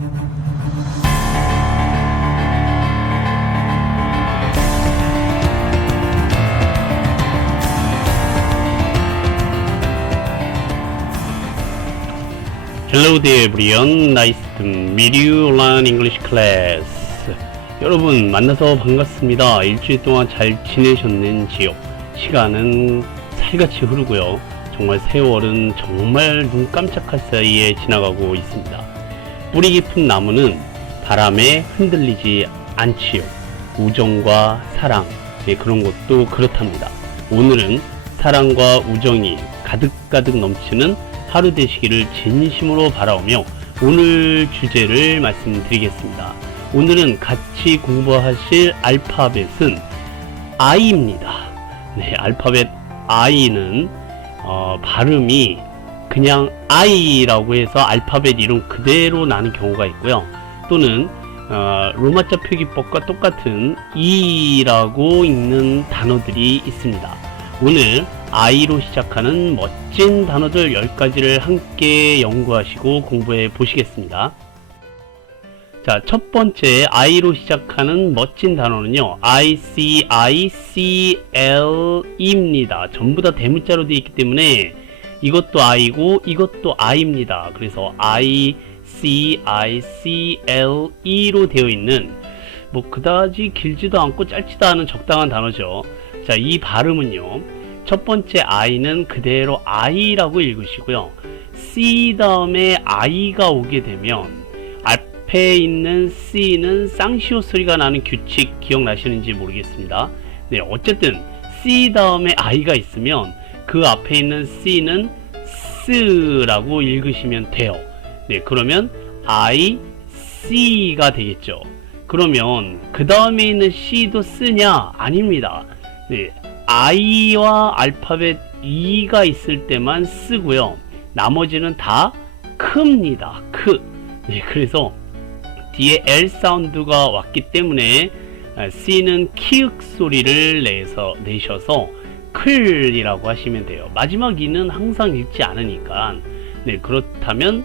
Hello there everyone, nice to meet you online English class. 여러분 만나서 반갑습니다. 일주일 동안 잘 지내셨는지요? 시간은 살같이 흐르고요. 정말 세월은 정말 눈 깜짝할 사이에 지나가고 있습니다. 뿌리 깊은 나무는 바람에 흔들리지 않지요. 우정과 사랑, 그런 것도 그렇답니다. 오늘은 사랑과 우정이 가득가득 넘치는 하루 되시기를 진심으로 바라오며 오늘 주제를 말씀드리겠습니다. 오늘은 같이 공부하실 알파벳은 I입니다. 네, 알파벳 I는 발음이 그냥 I라고 해서 알파벳 이름 그대로 나는 경우가 있고요. 또는 로마자 표기법과 똑같은 E라고 읽는 단어들이 있습니다. 오늘 I로 시작하는 멋진 단어들 10가지를 함께 연구하시고 공부해 보시겠습니다. 자, 첫 번째 I로 시작하는 멋진 단어는요, ICICL입니다. 전부 다 대문자로 되어 있기 때문에 이것도 I고 이것도 I입니다. 그래서 ICICLE로 되어 있는, 뭐 그다지 길지도 않고 짧지도 않은 적당한 단어죠. 자, 이 발음은요, 첫 번째 I는 그대로 I라고 읽으시고요. C 다음에 I가 오게 되면 앞에 있는 C는 쌍시오 소리가 나는 규칙 기억나시는지 모르겠습니다. 네, 어쨌든 C 다음에 I가 있으면 그 앞에 있는 C는 S라고 읽으시면 돼요. 네, 그러면 I, C가 되겠죠. 그러면 그 다음에 있는 C도 쓰냐? 아닙니다. 네, I와 알파벳 E가 있을 때만 쓰고요. 나머지는 다 크입니다. 크. 네, 그래서 뒤에 L 사운드가 왔기 때문에 C는 키읔 소리를 내셔서 클이라고 하시면 돼요. 마지막 E는 항상 읽지 않으니까. 네, 그렇다면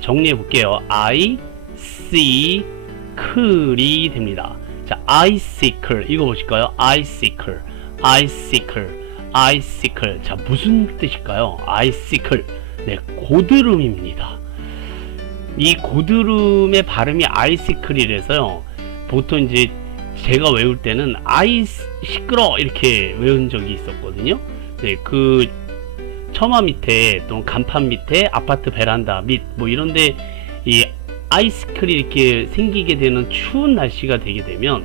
정리해 볼게요. I, C, 클이 됩니다. 자, icicle 이거 보실까요? icicle, icicle, icicle. 자, 무슨 뜻일까요? icicle. 네, 고드름입니다. 이 고드름의 발음이 icicle이라서요. 보통 이제 제가 외울 때는 시끄러 이렇게 외운 적이 있었거든요. 네, 그 처마 밑에 또는 간판 밑에 아파트 베란다 밑 뭐 이런데 이 아이스클이 이렇게 생기게 되는 추운 날씨가 되게 되면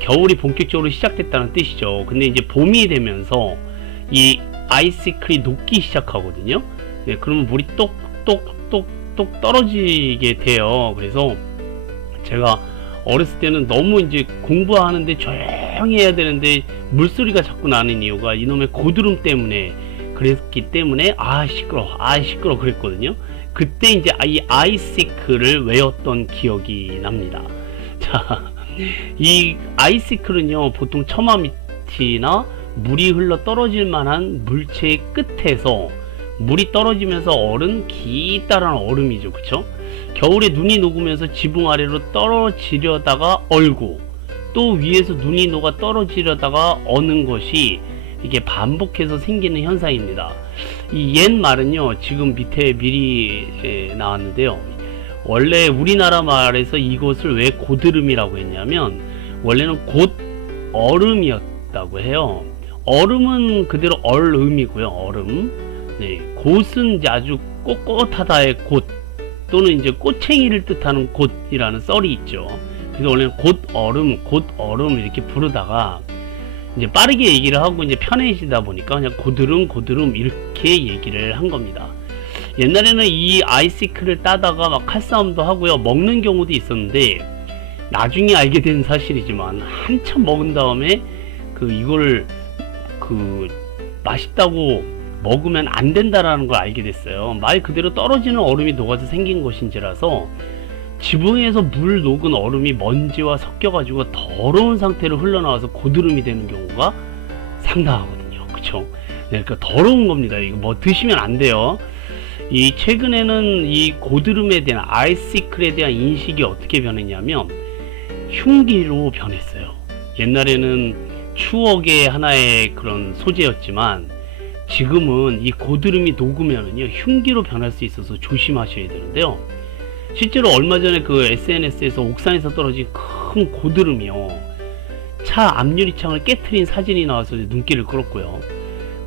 겨울이 본격적으로 시작됐다는 뜻이죠. 근데 이제 봄이 되면서 이 아이스클이 녹기 시작하거든요. 네, 그러면 물이 똑똑똑똑 떨어지게 돼요. 그래서 제가 어렸을 때는 너무 이제 공부하는데 조용히 해야 되는데 물소리가 자꾸 나는 이유가 이놈의 고드름 때문에 그랬기 때문에 시끄러 그랬거든요. 그때 이제 이 아이시클을 외웠던 기억이 납니다. 자, 이 아이시클은요, 보통 처마 밑이나 물이 흘러 떨어질 만한 물체의 끝에서 물이 떨어지면서 기다란 얼음이죠. 그쵸? 겨울에 눈이 녹으면서 지붕 아래로 떨어지려다가 얼고 또 위에서 눈이 녹아 떨어지려다가 어는 것이 이게 반복해서 생기는 현상입니다. 이 옛 말은요, 지금 밑에 미리 나왔는데요. 원래 우리나라 말에서 이것을 왜 고드름이라고 했냐면 원래는 곧 얼음이었다고 해요. 얼음은 그대로 얼음이고요. 얼음. 네, 곧은 이제 아주 꼿꼿하다의 곧 또는 이제 꼬챙이를 뜻하는 곧이라는 썰이 있죠. 그래서 원래는 곧 얼음 이렇게 부르다가 이제 빠르게 얘기를 하고 이제 편해지다 보니까 그냥 고드름 이렇게 얘기를 한 겁니다. 옛날에는 이 아이시클을 따다가 막 칼싸움도 하고요, 먹는 경우도 있었는데 나중에 알게 된 사실이지만 한참 먹은 다음에 이걸 맛있다고 먹으면 안 된다라는 걸 알게 됐어요. 말 그대로 떨어지는 얼음이 녹아서 생긴 것인지라서 지붕에서 물 녹은 얼음이 먼지와 섞여가지고 더러운 상태로 흘러나와서 고드름이 되는 경우가 상당하거든요. 그쵸? 네, 그러니까 더러운 겁니다. 이거 뭐 드시면 안 돼요. 이 최근에는 이 고드름에 대한 아이시클에 대한 인식이 어떻게 변했냐면 흉기로 변했어요. 옛날에는 추억의 하나의 그런 소재였지만 지금은 이 고드름이 녹으면은요 흉기로 변할 수 있어서 조심하셔야 되는데요. 실제로 얼마 전에 그 SNS에서 옥상에서 떨어진 큰 고드름이요 차 앞유리창을 깨트린 사진이 나와서 눈길을 끌었고요.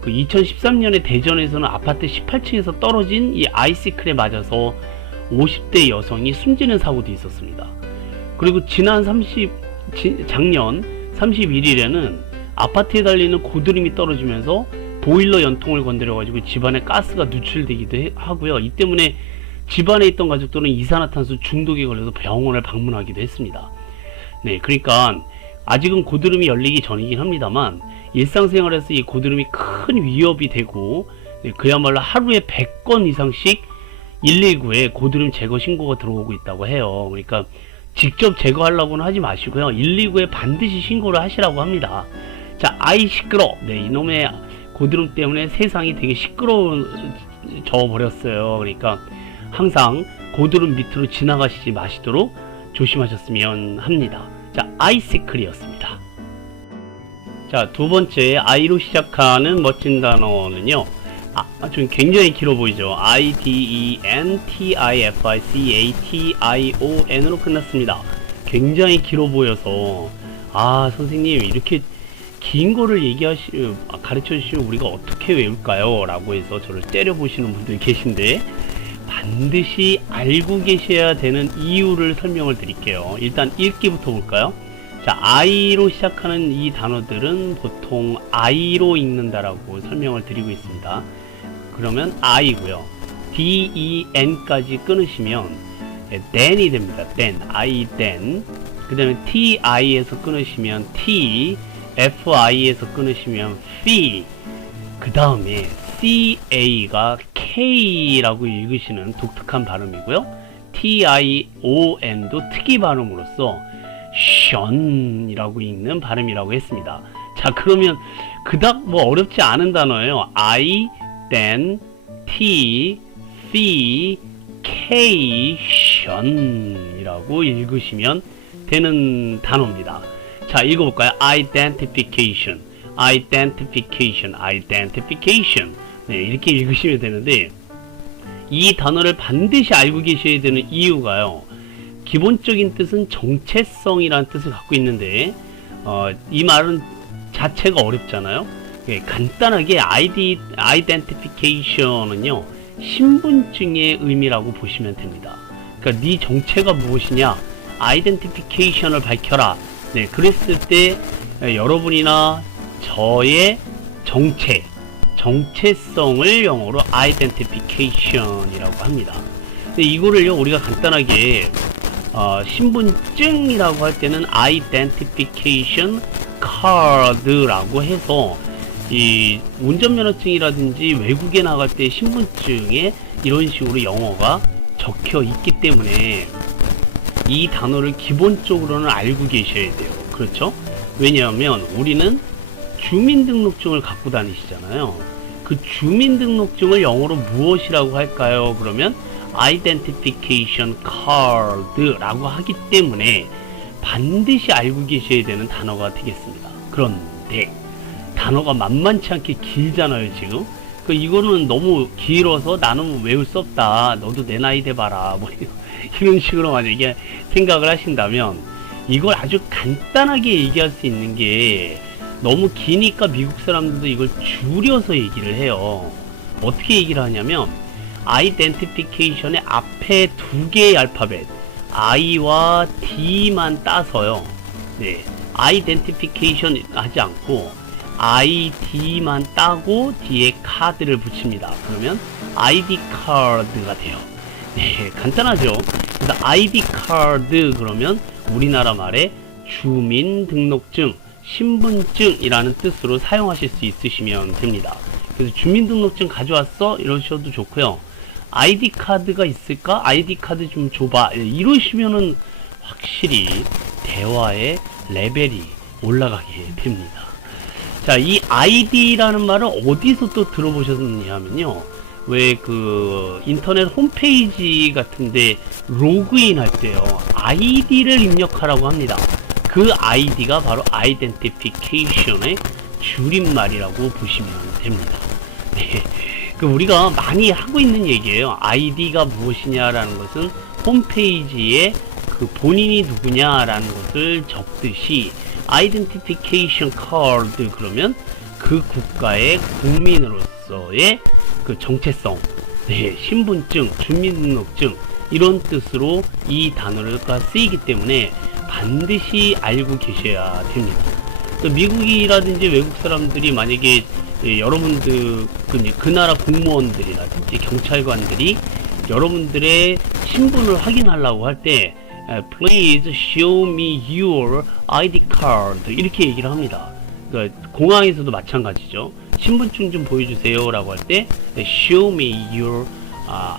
그 2013년에 대전에서는 아파트 18층에서 떨어진 이 아이시클에 맞아서 50대 여성이 숨지는 사고도 있었습니다. 그리고 작년 31일에는 아파트에 달리는 고드름이 떨어지면서 보일러 연통을 건드려 가지고 집안에 가스가 누출되기도 하고요. 이 때문에 집안에 있던 가족들은 이산화탄소 중독에 걸려서 병원을 방문하기도 했습니다. 네, 그러니까 아직은 고드름이 열리기 전이긴 합니다만 일상생활에서 이 고드름이 큰 위협이 되고 그야말로 하루에 100건 이상씩 119에 고드름 제거 신고가 들어오고 있다고 해요. 그러니까 직접 제거하려고는 하지 마시고요. 119에 반드시 신고를 하시라고 합니다. 자, 아이 시끄러. 네, 이놈의 고드름 때문에 세상이 되게 시끄러워져 버렸어요. 그러니까 항상 고드름 밑으로 지나가시지 마시도록 조심하셨으면 합니다. 자, 아이시클이었습니다. 자, 두 번째 I로 시작하는 멋진 단어는요. 좀 굉장히 길어 보이죠. IDENTIFICATION으로 끝났습니다. 굉장히 길어 보여서 선생님 이렇게 긴 거를 가르쳐 주시면 우리가 어떻게 외울까요? 라고 해서 저를 째려보시는 분들이 계신데 반드시 알고 계셔야 되는 이유를 설명을 드릴게요. 일단 읽기부터 볼까요? 자, I로 시작하는 이 단어들은 보통 I로 읽는다라고 설명을 드리고 있습니다. 그러면 I고요. DEN까지 끊으시면 then이 됩니다. then, then. 그 다음에 TI에서 끊으시면 T, FI에서 끊으시면 FI. 그 다음에 CA가 K라고 읽으시는 독특한 발음이고요. TION도 특이 발음으로써 션이라고 읽는 발음이라고 했습니다. 자, 그러면 그닥 뭐 어렵지 않은 단어예요. I, then, T, C, K, 션이라고 읽으시면 되는 단어입니다. 자, 읽어볼까요? identification, identification, identification. 네, 이렇게 읽으시면 되는데 이 단어를 반드시 알고 계셔야 되는 이유가요. 기본적인 뜻은 정체성이라는 뜻을 갖고 있는데 이 말은 자체가 어렵잖아요. 예, 간단하게 identification은요 신분증의 의미라고 보시면 됩니다. 그러니까 네 정체가 무엇이냐, identification을 밝혀라. 네, 그랬을 때 여러분이나 저의 정체성을 영어로 identification이라고 합니다. 근데 이거를요 우리가 간단하게 신분증이라고 할 때는 identification card라고 해서 이 운전면허증이라든지 외국에 나갈 때 신분증에 이런 식으로 영어가 적혀 있기 때문에 이 단어를 기본적으로는 알고 계셔야 돼요. 그렇죠? 왜냐하면 우리는 주민등록증을 갖고 다니시잖아요. 그 주민등록증을 영어로 무엇이라고 할까요? 그러면 identification card라고 하기 때문에 반드시 알고 계셔야 되는 단어가 되겠습니다. 그런데 단어가 만만치 않게 길잖아요. 지금 이거는 너무 길어서 나는 외울 수 없다, 너도 내 나이 돼봐라, 뭐 이런 식으로 만약에 생각을 하신다면 이걸 아주 간단하게 얘기할 수 있는 게 너무 기니까 미국 사람들도 이걸 줄여서 얘기를 해요. 어떻게 얘기를 하냐면 identification의 앞에 두 개의 알파벳 I와 D만 따서요. 네, identification 하지 않고 ID만 따고 뒤에 카드를 붙입니다. 그러면 ID 카드가 돼요. 네, 간단하죠. 그래서 ID 카드 그러면 우리나라 말에 주민등록증, 신분증이라는 뜻으로 사용하실 수 있으시면 됩니다. 그래서 주민등록증 가져왔어? 이러셔도 좋고요. ID 카드가 있을까? ID 카드 좀 줘봐. 이러시면은 확실히 대화의 레벨이 올라가게 됩니다. 자, 이 ID라는 말을 어디서 또 들어보셨느냐 하면요. 왜 그 인터넷 홈페이지 같은데 로그인 할 때요, 아이디를 입력하라고 합니다. 그 아이디가 바로 아이덴티피케이션의 줄임말이라고 보시면 됩니다. 네. 그 우리가 많이 하고 있는 얘기예요. 아이디가 무엇이냐라는 것은 홈페이지에 그 본인이 누구냐라는 것을 적듯이 아이덴티피케이션 카드 그러면 그 국가의 국민으로서의 그 정체성, 네, 신분증, 주민등록증 이런 뜻으로 이 단어가 쓰이기 때문에 반드시 알고 계셔야 됩니다. 또 미국이라든지 외국 사람들이 만약에 여러분들 그 나라 공무원들이라든지 경찰관들이 여러분들의 신분을 확인하려고 할 때 Please show me your ID card 이렇게 얘기를 합니다. 그러니까 공항에서도 마찬가지죠. 신분증 좀 보여주세요 라고 할 때 Show me your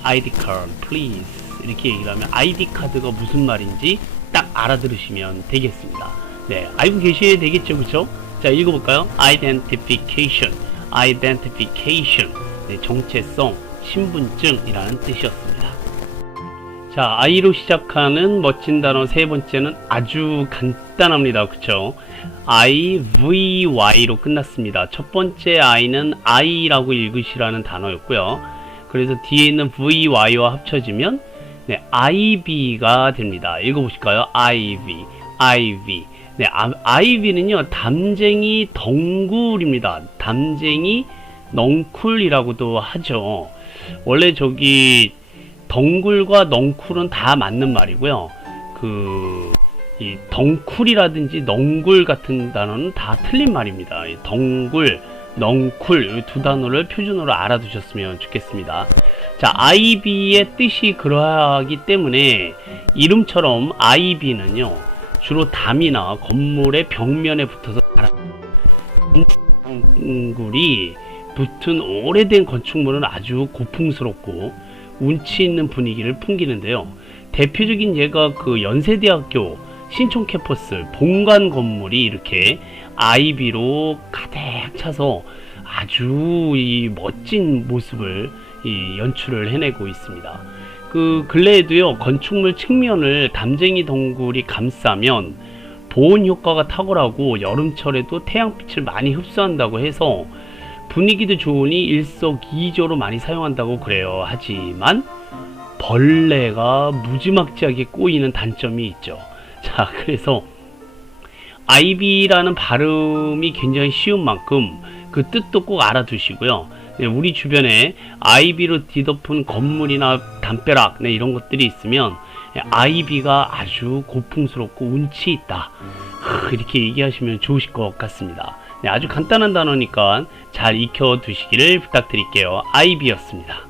ID card please 이렇게 얘기를 하면 ID 카드가 무슨 말인지 딱 알아들으시면 되겠습니다. 네, 알고 계셔야 되겠죠, 그렇죠? 자, 읽어볼까요? Identification, identification, 네, 정체성, 신분증이라는 뜻이었습니다. 자, I로 시작하는 멋진 단어 세 번째는 아주 간단합니다, 그렇죠? IVY로 끝났습니다. 첫 번째 I는 I라고 읽으시라는 단어였고요. 그래서 뒤에 있는 VY와 합쳐지면 네, IB가 됩니다. 읽어보실까요? IV, IV. 네, IV는요, 담쟁이 덩굴입니다. 담쟁이 넝쿨이라고도 하죠. 원래 저기 덩굴과 넝쿨은 다 맞는 말이고요. 이 덩쿨이라든지 넝굴 같은 단어는 다 틀린 말입니다. 이 덩굴, 넝쿨 이 두 단어를 표준어로 알아두셨으면 좋겠습니다. 자, IB의 뜻이 그러하기 때문에 이름처럼 IB는요 주로 담이나 건물의 벽면에 붙어서 덩굴이 붙은 오래된 건축물은 아주 고풍스럽고 운치 있는 분위기를 풍기는데요. 대표적인 예가 그 연세대학교 신촌 캠퍼스 본관 건물이 이렇게 IB로 가득 차서 아주 이 멋진 모습을 연출을 해내고 있습니다. 그 근래에도요, 건축물 측면을 담쟁이 덩굴이 감싸면 보온 효과가 탁월하고 여름철에도 태양빛을 많이 흡수한다고 해서 분위기도 좋으니 일석이조로 많이 사용한다고 그래요. 하지만 벌레가 무지막지하게 꼬이는 단점이 있죠. 자, 그래서 IB라는 발음이 굉장히 쉬운 만큼 그 뜻도 꼭 알아두시고요. 네, 우리 주변에 IB로 뒤덮은 건물이나 담벼락 네, 이런 것들이 있으면 IB가 아주 고풍스럽고 운치 있다 이렇게 얘기하시면 좋으실 것 같습니다. 네, 아주 간단한 단어니까 잘 익혀 두시기를 부탁드릴게요. IB였습니다.